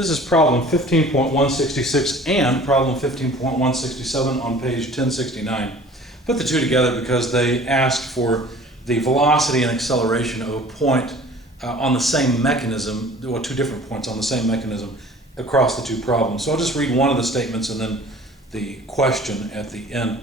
This is problem 15.166 and problem 15.167 on page 1069. Put the two together because they asked for the velocity and acceleration of a point on the same mechanism, well, two different points on the same mechanism across the two problems. So I'll just read one of the statements and then the question at the end.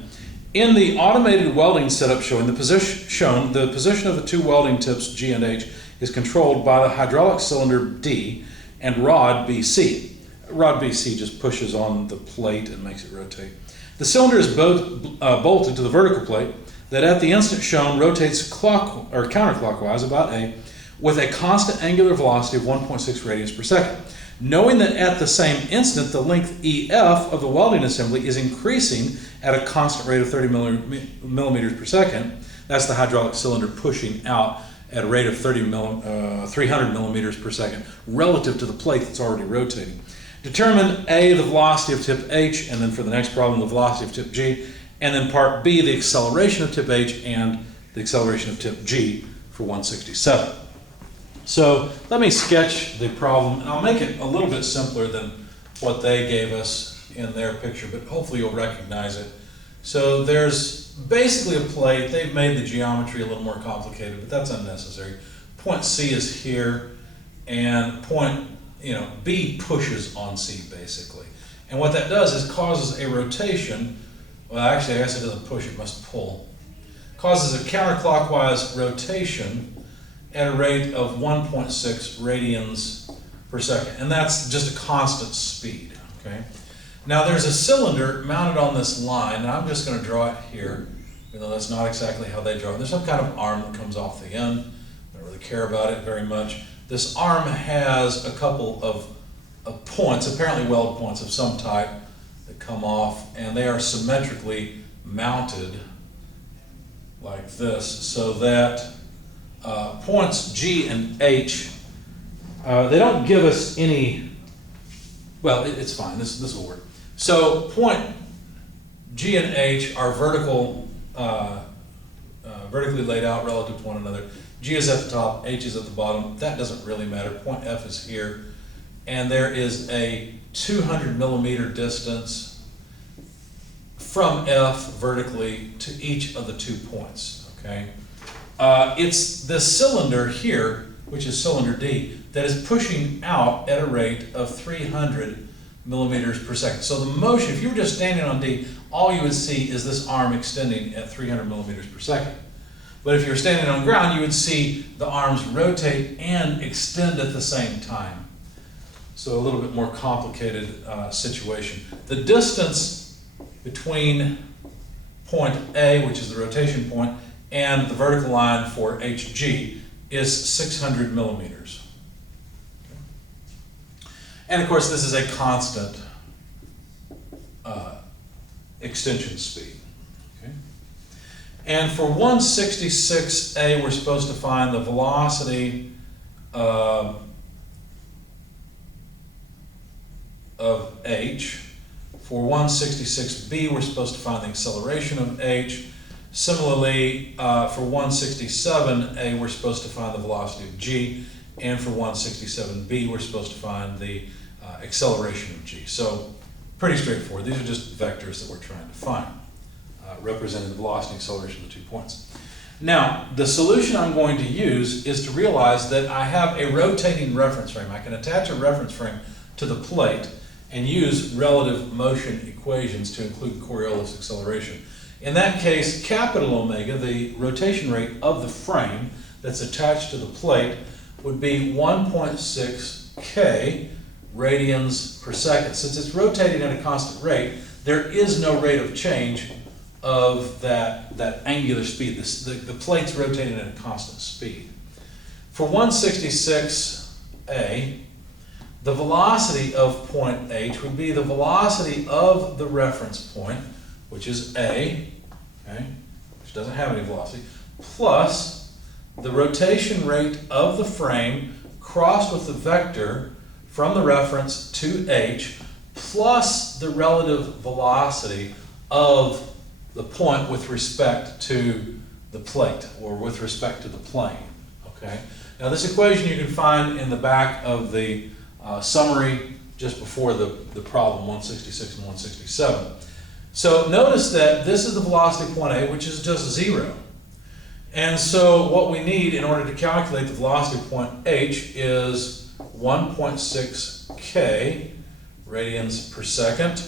In the automated welding setup showing the position of the two welding tips G and H is controlled by the hydraulic cylinder D and rod BC. Rod BC just pushes on the plate and makes it rotate. The cylinder is bolted to the vertical plate that at the instant shown rotates counterclockwise about A with a constant angular velocity of 1.6 radians per second. Knowing that at the same instant the length EF of the welding assembly is increasing at a constant rate of 30 millimeters per second, that's the hydraulic cylinder pushing out at a rate of 300 millimeters per second relative to the plate that's already rotating. Determine A, the velocity of tip H, and then for the next problem, the velocity of tip G, and then part B, the acceleration of tip H and the acceleration of tip G for 167. So let me sketch the problem, and I'll make it a little bit simpler than what they gave us in their picture, but hopefully you'll recognize it. So there's basically a plate. They've made the geometry a little more complicated, but that's unnecessary. Point C is here, and point B pushes on C basically. And what that does is causes a rotation. Well, actually, I guess it doesn't push, it must pull. Causes a counterclockwise rotation at a rate of 1.6 radians per second. And that's just a constant speed, okay? Now there's a cylinder mounted on this line, and I'm just going to draw it here, even though that's not exactly how they draw it. There's some kind of arm that comes off the end. I don't really care about it very much. This arm has a couple of points, apparently weld points of some type, that come off, and they are symmetrically mounted like this, so that points G and H, they don't give us any, well, it's fine, this will work. So point G and H are vertically laid out relative to one another. G is at the top, H is at the bottom. That doesn't really matter. Point F is here. And there is a 200 millimeter distance from F vertically to each of the 2 points, okay? It's this cylinder here, which is cylinder D, that is pushing out at a rate of 300 millimeters per second. So the motion, if you were just standing on D, all you would see is this arm extending at 300 millimeters per second. But if you're standing on ground, you would see the arms rotate and extend at the same time. So a little bit more complicated situation. The distance between point A, which is the rotation point, and the vertical line for HG is 600 millimeters. And of course, this is a constant extension speed. Okay? And for 166A, we're supposed to find the velocity of H. For 166B, we're supposed to find the acceleration of H. Similarly, for 167A, we're supposed to find the velocity of G. And for 167B, we're supposed to find the acceleration of G. So pretty straightforward. These are just vectors that we're trying to find, representing the velocity and acceleration of the 2 points. Now, the solution I'm going to use is to realize that I have a rotating reference frame. I can attach a reference frame to the plate and use relative motion equations to include Coriolis acceleration. In that case, capital omega, the rotation rate of the frame that's attached to the plate, would be 1.6 K radians per second. Since it's rotating at a constant rate, there is no rate of change of that angular speed. The plate's rotating at a constant speed. For 166A, the velocity of point H would be the velocity of the reference point, which is A, okay, which doesn't have any velocity, plus the rotation rate of the frame crossed with the vector from the reference to H, plus the relative velocity of the point with respect to the plate, or with respect to the plane, okay? Now this equation you can find in the back of the summary just before the problem 166 and 167. So notice that this is the velocity of point A, which is just 0. And so what we need in order to calculate the velocity of point H is 1.6 k radians per second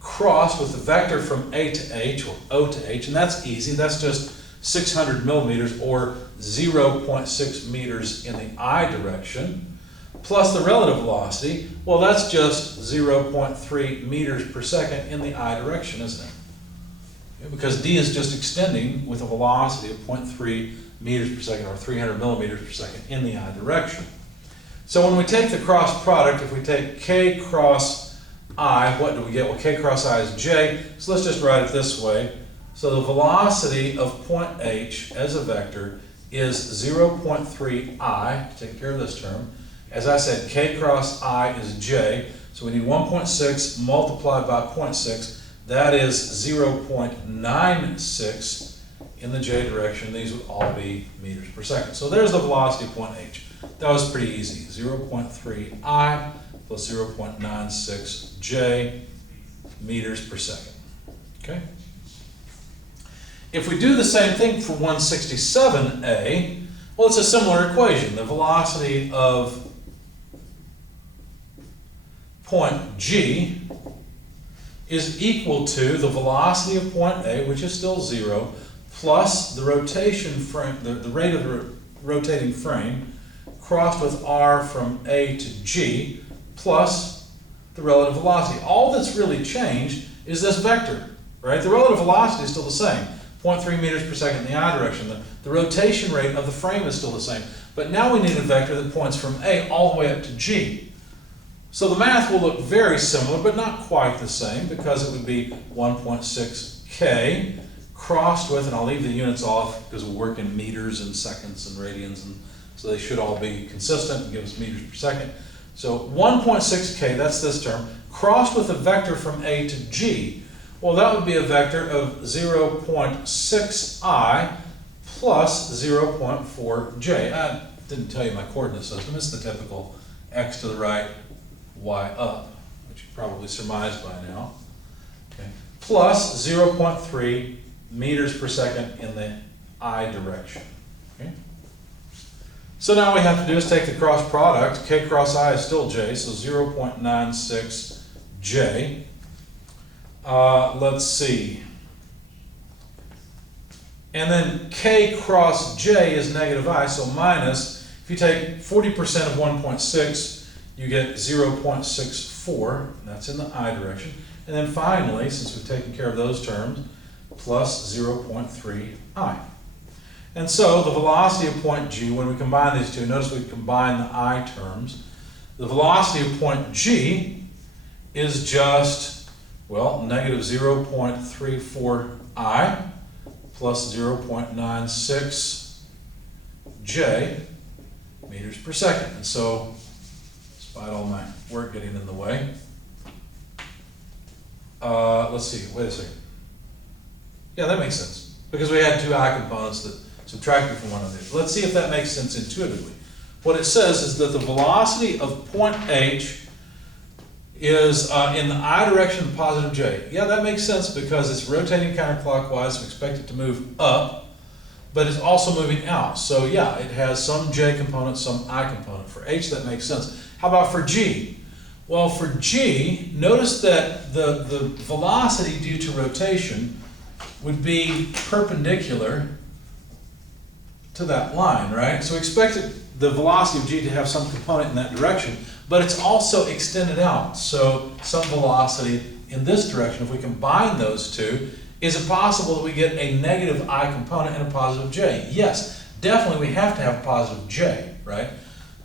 crossed with the vector from A to H, or O to H, and that's easy. That's just 600 millimeters, or 0.6 meters in the I direction, plus the relative velocity. Well, that's just 0.3 meters per second in the I direction, isn't it? Because d is just extending with a velocity of 0.3 meters per second, or 300 millimeters per second in the I direction. So when we take the cross product, if we take k cross I, what do we get? Well, k cross I is j, so let's just write it this way. So the velocity of point H as a vector is 0.3 I, take care of this term. As I said, k cross I is j, so we need 1.6 multiplied by 0.6. That is 0.96 in the j direction. These would all be meters per second. So there's the velocity of point H. That was pretty easy. 0.3 I plus 0.96 j meters per second. Okay? If we do the same thing for 167A, well, it's a similar equation. The velocity of point G is equal to the velocity of point A, which is still 0, plus the rotation frame, the rate of the rotating frame, crossed with r from A to G, plus the relative velocity. All that's really changed is this vector, right? The relative velocity is still the same, 0.3 meters per second in the I direction. The rotation rate of the frame is still the same. But now we need a vector that points from A all the way up to G. So the math will look very similar, but not quite the same, because it would be 1.6k crossed with, and I'll leave the units off because we'll work in meters and seconds and radians, and so they should all be consistent and give us meters per second. So 1.6k, that's this term, crossed with a vector from A to G. Well, that would be a vector of 0.6i plus 0.4j. I didn't tell you my coordinate system. It's the typical x to the right, y up, which you probably surmised by now. Okay. Plus 0.3 meters per second in the I direction. Okay. So now what we have to do is take the cross product. K cross I is still j, so 0.96 j. Let's see. And then k cross j is negative I, so minus, if you take 40% of 1.6, you get 0.64, that's in the I direction. And then finally, since we've taken care of those terms, plus 0.3 I. And so the velocity of point G, when we combine these two, notice we combine the I terms, the velocity of point G is just, well, negative 0.34 I plus 0.96 J meters per second. And so, despite all my work getting in the way, let's see, wait a second. Yeah, that makes sense, because we had two I components that subtracted from one another. Let's see if that makes sense intuitively. What it says is that the velocity of point H is in the I direction of positive J. Yeah, that makes sense because it's rotating counterclockwise, so we expect it to move up, but it's also moving out. So yeah, it has some J component, some I component. For H, that makes sense. How about for G? Well, for G, notice that the velocity due to rotation would be perpendicular to that line, right? So we expect the velocity of G to have some component in that direction, but it's also extended out. So some velocity in this direction, if we combine those two, is it possible that we get a negative I component and a positive J? Yes, definitely we have to have a positive J, right?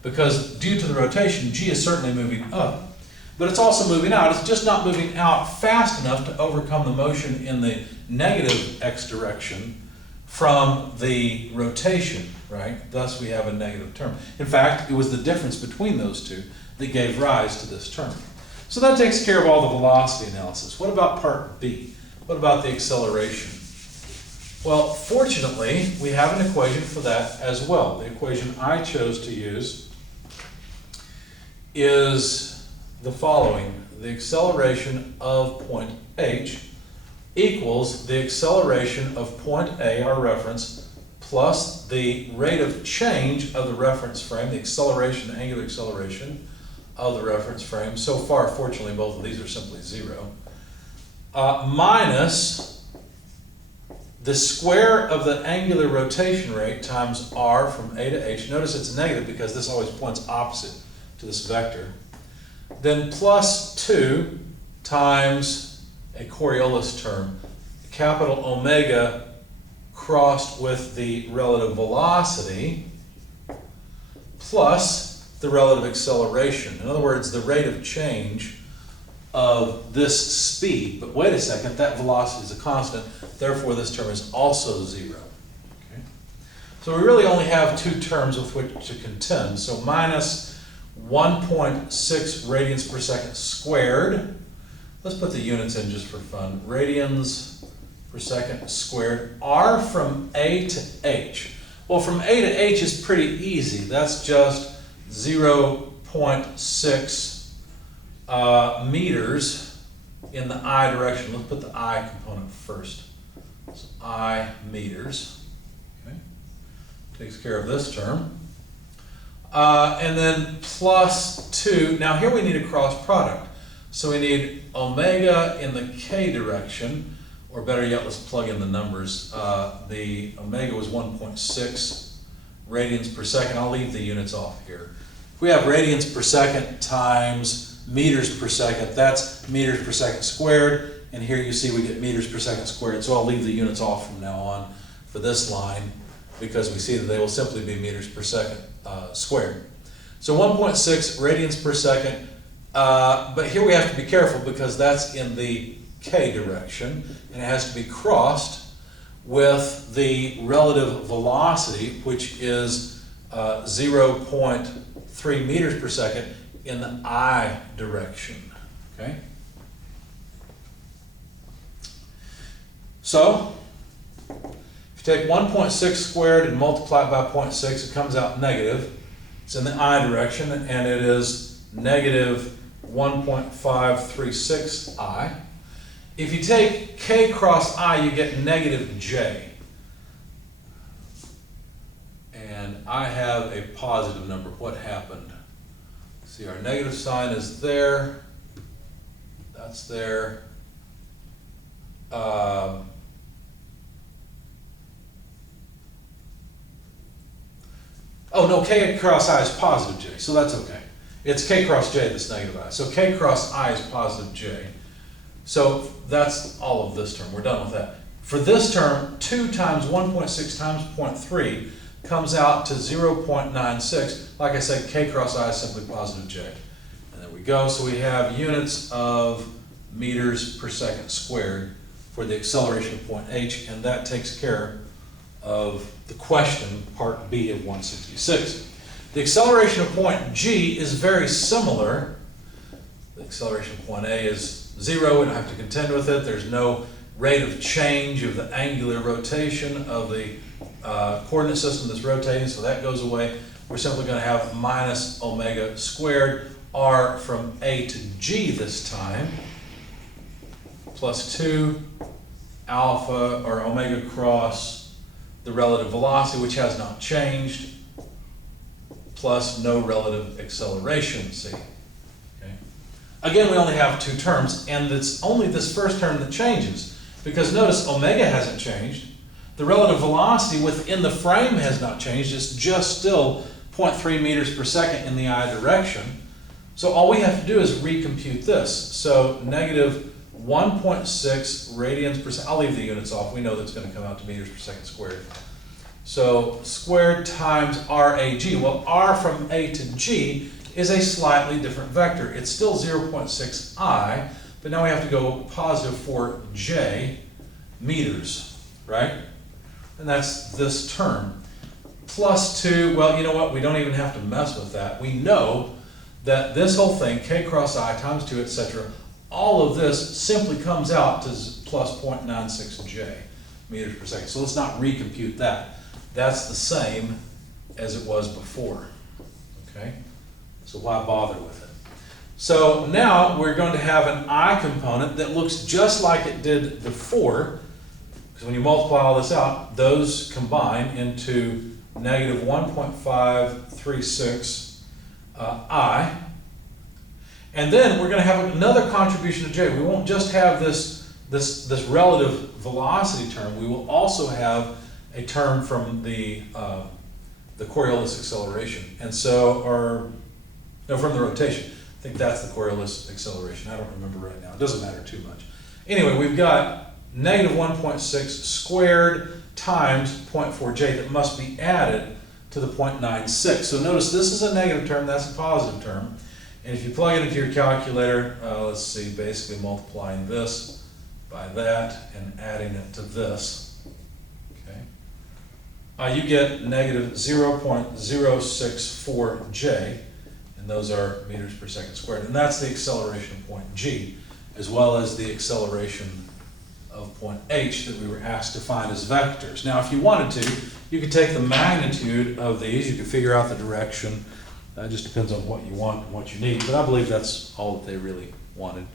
Because due to the rotation, G is certainly moving up. But it's also moving out. It's just not moving out fast enough to overcome the motion in the negative X direction from the rotation, right? Thus we have a negative term. In fact, it was the difference between those two that gave rise to this term. So that takes care of all the velocity analysis. What about part B? What about the acceleration? Well, fortunately, we have an equation for that as well. The equation I chose to use is the following. The acceleration of point H equals the acceleration of point A, our reference, plus the rate of change of the reference frame, the acceleration, the angular acceleration of the reference frame. So far, fortunately, both of these are simply 0. Minus the square of the angular rotation rate times r from A to H. Notice it's negative because this always points opposite to this vector. Then plus 2 times a Coriolis term, capital omega crossed with the relative velocity plus the relative acceleration. In other words, the rate of change of this speed. But wait a second, that velocity is a constant, therefore this term is also 0. Okay? So we really only have two terms with which to contend. So minus 1.6 radians per second squared. Let's put the units in just for fun. Radians per second squared. R from A to H. Well, from A to H is pretty easy. That's just 0.6 meters in the I direction. Let's put the I component first. So I meters. Okay. Takes care of this term. And then plus 2. Now here we need a cross product. So we need omega in the k direction, or better yet, let's plug in the numbers. The omega was 1.6 radians per second. I'll leave the units off here. If we have radians per second times meters per second, that's meters per second squared. And here you see we get meters per second squared. So I'll leave the units off from now on for this line because we see that they will simply be meters per second squared. So 1.6 radians per second. But here we have to be careful because that's in the k direction, and it has to be crossed with the relative velocity, which is 0.3 meters per second in the I direction. Okay? So, if you take 1.6 squared and multiply it by 0.6, it comes out negative. It's in the I direction, and it is negative 1.536 I. If you take k cross I, you get negative j. And I have a positive number. What happened? See, our negative sign is there. That's there. Oh no, k cross I is positive j, so that's okay. It's k cross j that's negative I. So k cross I is positive j. So that's all of this term. We're done with that. For this term, 2 times 1.6 times 0.3 comes out to 0.96. Like I said, k cross I is simply positive j. And there we go. So we have units of meters per second squared for the acceleration of point H, and that takes care of the question, part B of 166. The acceleration of point G is very similar. The acceleration of point A is 0. We don't have to contend with it. There's no rate of change of the angular rotation of the coordinate system that's rotating, so that goes away. We're simply going to have minus omega squared, r from A to G this time, plus 2 alpha or omega cross the relative velocity, which has not changed, plus no relative acceleration, see. Again, we only have two terms, and it's only this first term that changes, because notice omega hasn't changed. The relative velocity within the frame has not changed. It's just still 0.3 meters per second in the I direction. So all we have to do is recompute this. So negative 1.6 radians per second. I'll leave the units off. We know that's going to come out to meters per second squared. So squared times RAG. Well, R from A to G is a slightly different vector. It's still 0.6 I, but now we have to go positive for J meters, right? And that's this term. Plus 2, well, you know what? We don't even have to mess with that. We know that this whole thing, k cross I times 2, etc., all of this simply comes out to plus 0.96 J meters per second. So let's not recompute that. That's the same as it was before, okay? So why bother with it? So now we're going to have an I component that looks just like it did before, because when you multiply all this out, those combine into negative 1.536 I. And then we're going to have another contribution to J. We won't just have this relative velocity term. We will also have a term from the Coriolis acceleration. And so, from the rotation. I think that's the Coriolis acceleration. I don't remember right now. It doesn't matter too much. Anyway, we've got negative 1.6 squared times 0.4j that must be added to the 0.96. So notice this is a negative term, that's a positive term. And if you plug it into your calculator, let's see, basically multiplying this by that and adding it to this, okay, you get negative 0.064j. And those are meters per second squared. And that's the acceleration of point G, as well as the acceleration of point H that we were asked to find as vectors. Now, if you wanted to, you could take the magnitude of these, you could figure out the direction. That just depends on what you want and what you need. But I believe that's all that they really wanted.